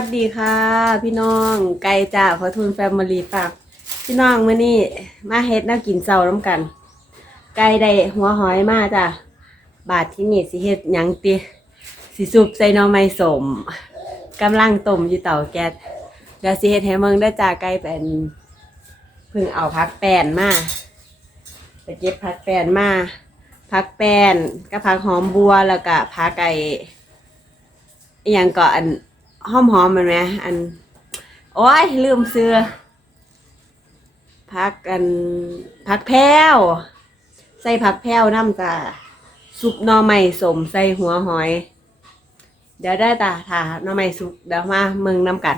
วัสดีค่ะ พี่น้องไก่จ่าพอทุนแฟมิลี่ฝากพี่น้องมื่อนี้มาเฮ็ดแน้ากินเซาน้ำกัน ไก่ได้หัวหอยมาจ้ะบาทที่นี่สิเฮ็ดหยังติสิสุปใส่หน่อไม้สมกำลังต้มอยู่เตาแก๊สเดี๋ยวสิเฮ็ดให้เมืองได้อจ้าไก่เป็นเพิ่งเอาพักแป้นมาไปเก็บพักแป้นมาพักแป้นกับพักหอมบัวแล้วก็พักไก่อหย่างก็อัน หอมหอมมันไหมอัน โอ้ยลืมเสื้อพักอันพักแพ้ว ใส่ผักแพ้วน้ำจ้าซุปหน่อไม้สมใส่หัวหอย เดี๋ยวได้ตาถาหน่อไม้สุกเดี๋ยวมาเมืองน้ำกัน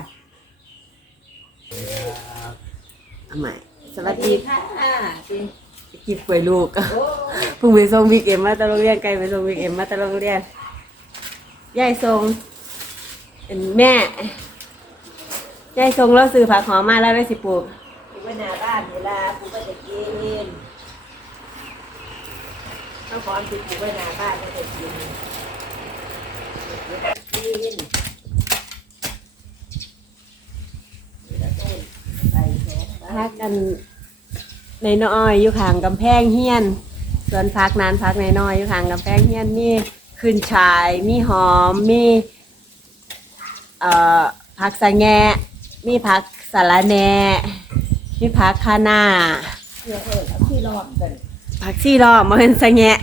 เอาใหม่สวัสดีค่ะกินป่วยลูกเพิ่งไปส่งบิ๊กเอ็มมาตะโรงเรียนไกลไปส่งบิ๊กเอ็มมาตะโรงเรียนยายทรง เป็นแม่ยายทรงเราซื้อผักหอมมาแล้วได้สิปลูกปลูกไว้หน้าบ้านเวลาปลูกก็จะกินข้าวหอมที่ปลูกไว้หน้าบ้านก็จะกินกินพักกันในน้อยอยู่ข้างกำแพงเฮียนส่วนพักนานพักในน้อยอยู่ข้างกำแพงเฮียนมีขึ้นชายมีหอมมี เอ่อผักสะแงะ มีผักสะระแหน่มีผักคะน้าเพื่อเออเอาที่รอบกันผักซี่รอบมาเป็นสะแงะ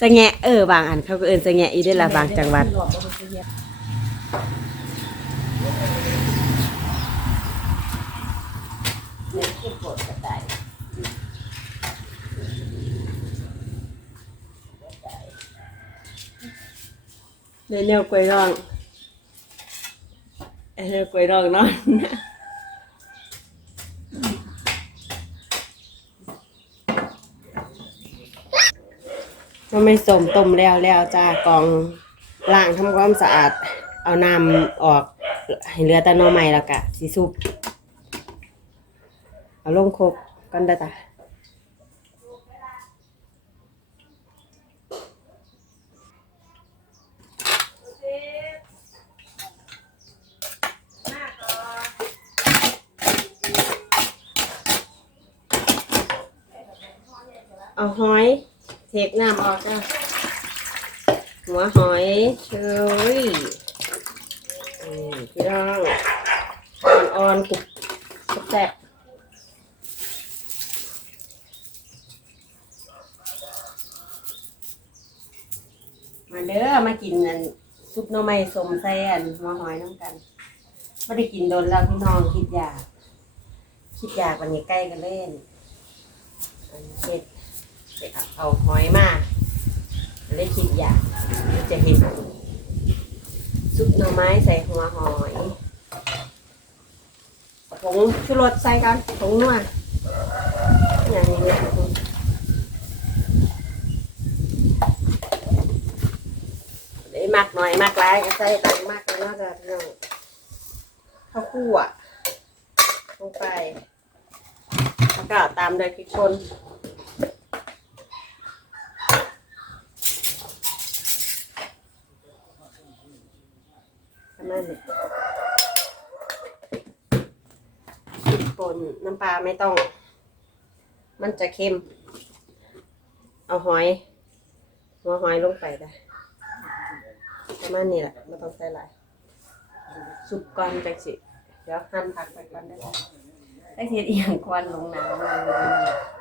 สะแงะเออบางอันเขาก็เอินสะแงะอีได้ละบางจังหวัด ที่รอบก็เป็นเยอะเดี๋ยวขึ้นกดก็ได้ในแนวกล้วยร่อง ไอ้แนวกวยร่องเนาะก็ไม่สมต้มแล้วแล้วจ้ากองล้างทำความสะอาด เอาน้ำออกให้เหลือแต่น่อไม้แล้วกะสีซุปเอาลงครบกันได้จ้ะ เอาหอย เทกน้ำออกจ้ะหัวหอยเชอรี่พี่น้องอ่อนๆกรุบแซ่บมาเด้อมากินอันซุปหน่อไม้สมแซ่นหัวหอยน้ำกันไม่ได้กินโดนแล้วพี่น้องคิดอยากคิดอยากวันนี้ใกล้กันเล่นเสร็จ ไปเอาหอยมาเลยคิดอยากจะเห็นซุปหน่อไม้ใส่หัวหอยผงชูรสใส่กันผงนัวอย่างนี้เนี่ยได้มากหน่อยมากหลายก็ใส่ตังมากแล้วก็พี่องข้าวคั่วลงไปแล้วก็ตามด้วยพริกป่นประมาณนี้พริกป่ น้ำปลาไม่ต้อง มันจะเค็ม เอาหอยหัวหอยลงไปได้ประมาณนี้แหละไม่ต้องใส่หลายสุกก่อนจังสิเดี๋ยวหั่นผักไปก่อนได้ไหมไอ้เทียดเอียงควันลงน้ำเลย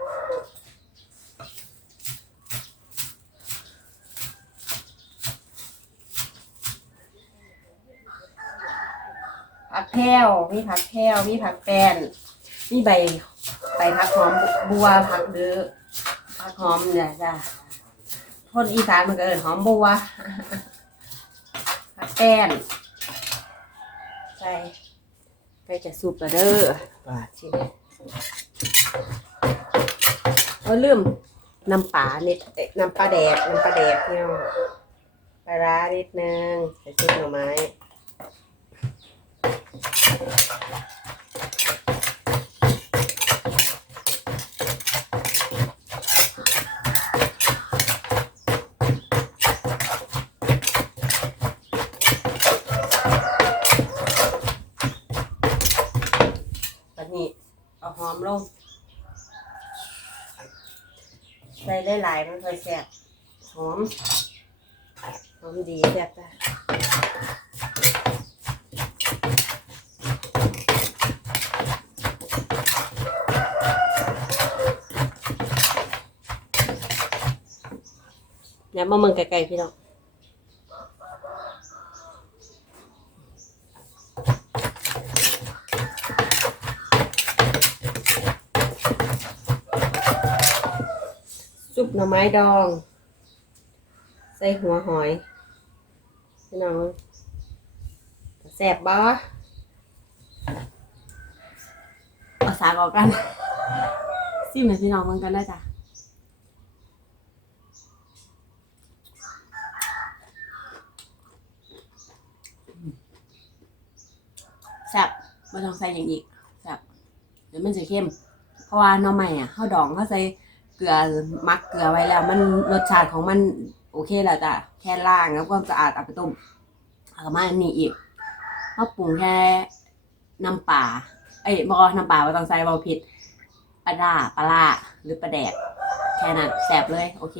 ผักแพรวมีผักแพรวมีผักแป้น มีใบใบผักหอมบัวผักเดือผักหอมเนี่ยจ้ะคนอีสานมันก็เอินหอมบัวผักแป้นใส่ไปจะสุกแล้วเด้อปาดชิมเอาลืมน้ำปลานิดเอ๊ะน้ำปลาแดกน้ำปลาแดกเนี่ยปลาร้านิดนึงใส่ชุดหน่อไม้ หอม ลงใส่หลายๆมันค่อยแซ่บหอมหอมดีแซ่บจ้ะอย่ามาเมืองไกลๆพี่น้อง ซุปหน่อไม้ดอง ใส่หัวหอยพี่น้องแสบบ่เอาสากออกกันซิมให้พี่น้องมันกันได้จ้ะแซ่บไม่ต้องใส่อย่างอีกแซ่บเดี๋ยวมันจะเข้ม เพราะว่าหน่อไม้อะข้าวดองเขาใส่ เกลือมักเกลือไว้แล้ว มันรสชาติของมันโอเคแล้วจ้ะแค่ล้างแล้วความสะอาดเอาไปต้มเอามาอันนี้อีกเขาปรุงแค่น้ำปลาเอ้ยบอน้ำปลาไม่ต้องใส่บอผิดปลาด่าปลาล่าหรือปลาแดกแค่นั้นแสบเลย โอเค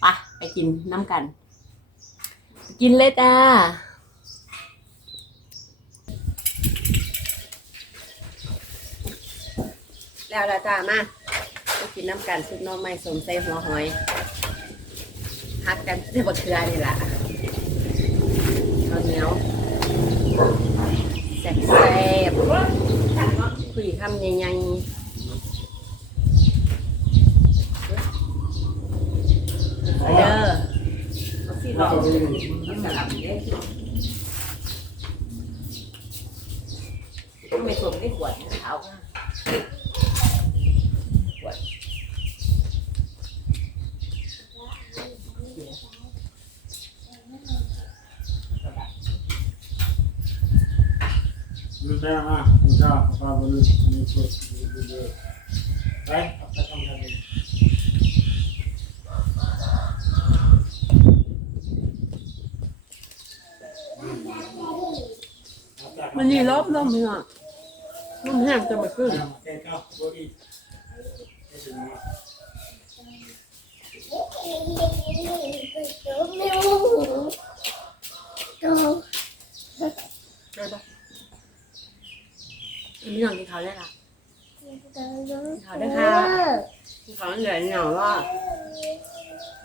ไปะไปกินน้ำกัน กินเลยจ้าแล้วละจ้ามา ไปกินน้ำกันซุปน้องไม้สมใส่หัวหอยพักกันที่บะเขือนี่แหละข้าวเหนียวแซ่บๆคุยคำใหญ่ๆเอาเด้อเอาสิลองไม่สมได้ขวดขาว ได้มาคุณก็พาบริษัทนี้ช่วยอมันนี่รบรอบมึงอ่มันแห้งจะมาขึ้นใช่ป พี่น้องกินข้าวได้ละข้าวได้ค่ะกินข้าวเหนื่อยเหนียวว่า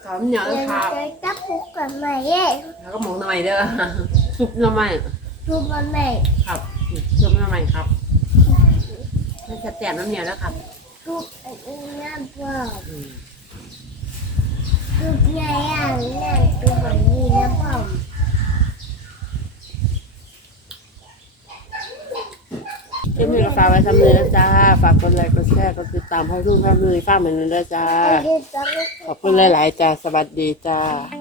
ข้าวเหนียวเลยค่ะ Cắt phút cả mày ấy แล้วก็หมูหน่อยเด้อซุปหน่อไม้ Thu bà mày ครับซุปหน่อไม้ครับไม่จะแจมน้ำเหนียวแล้วครับ Thu ở Nam Phở อืม Thu này à Nam Thu bà đi Nam Phở คลิปนี้ก็ฝากไว้ทำเลยนะจ้า ฝากกดไลค์กดแชร์กดติดตามให้รุ่งทำเลยฝากเหมือนกันด้วยจ้า Đi tao ขอบคุณหลาย ๆ จ้า สวัสดีจ้า Đi